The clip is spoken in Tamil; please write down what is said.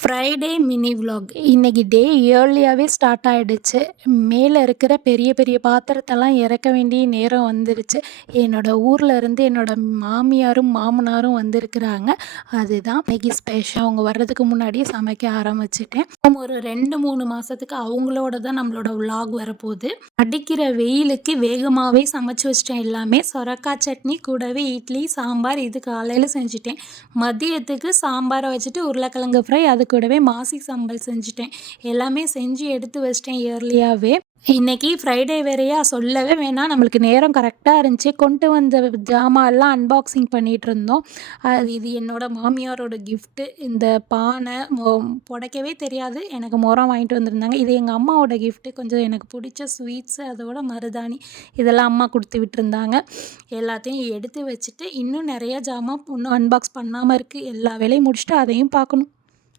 ஃப்ரைடே மினி விலாக் இன்னைக்கு டே ஏர்லியாகவே ஸ்டார்ட் ஆகிடுச்சு. மேலே இருக்கிற பெரிய பெரிய பாத்திரத்தெல்லாம் இறக்க வேண்டிய நேரம் வந்துருச்சு. ஊரில் இருந்து மாமியாரும் மாமனாரும் வந்திருக்கிறாங்க. அதுதான் இன்னைக்கு ஸ்பெஷல். அவங்க வர்றதுக்கு முன்னாடியே சமைக்க ஆரம்பிச்சிட்டேன். ஒரு 2-3 மாதத்துக்கு அவங்களோட தான் நம்மளோட விலாக் வரப்போகுது. அடிக்கிற வெயிலுக்கு வேகமாகவே சமைச்சு வச்சிட்டேன். எல்லாமே சொரக்காய் சட்னி கூடவே இட்லி சாம்பார் இது காலையில் செஞ்சுட்டேன். மதியத்துக்கு சாம்பாரை வச்சுட்டு உருளைக்கிழங்கு ஃப்ரை அது கூடவே மாசி சம்பல் செஞ்சுட்டேன். எல்லாமே செஞ்சு எடுத்து வச்சிட்டேன் ஏர்லியாகவே. இன்றைக்கி ஃப்ரைடே வேறையா சொல்லவே வேணாம். நம்மளுக்கு நேரம் கரெக்டாக இருந்துச்சு. கொண்டு வந்த ஜாமான்லாம் அன்பாக்சிங் பண்ணிகிட்டு இருந்தோம். இது என்னோடய மாமியாரோட கிஃப்ட்டு. இந்த பானை புடைக்கவே தெரியாது, எனக்கு முறம் வாங்கிட்டு வந்திருந்தாங்க. இது எங்கள் அம்மாவோட கிஃப்ட்டு. கொஞ்சம் எனக்கு பிடிச்ச ஸ்வீட்ஸு அதோட மருதாணி இதெல்லாம் அம்மா கொடுத்து விட்டுருந்தாங்க. எல்லாத்தையும் எடுத்து வச்சுட்டு இன்னும் நிறையா ஜாமான் இன்னும் அன்பாக்ஸ் பண்ணாமல் இருக்குது. எல்லா வேலையும் முடிச்சுட்டு அதையும் பார்க்கணும்.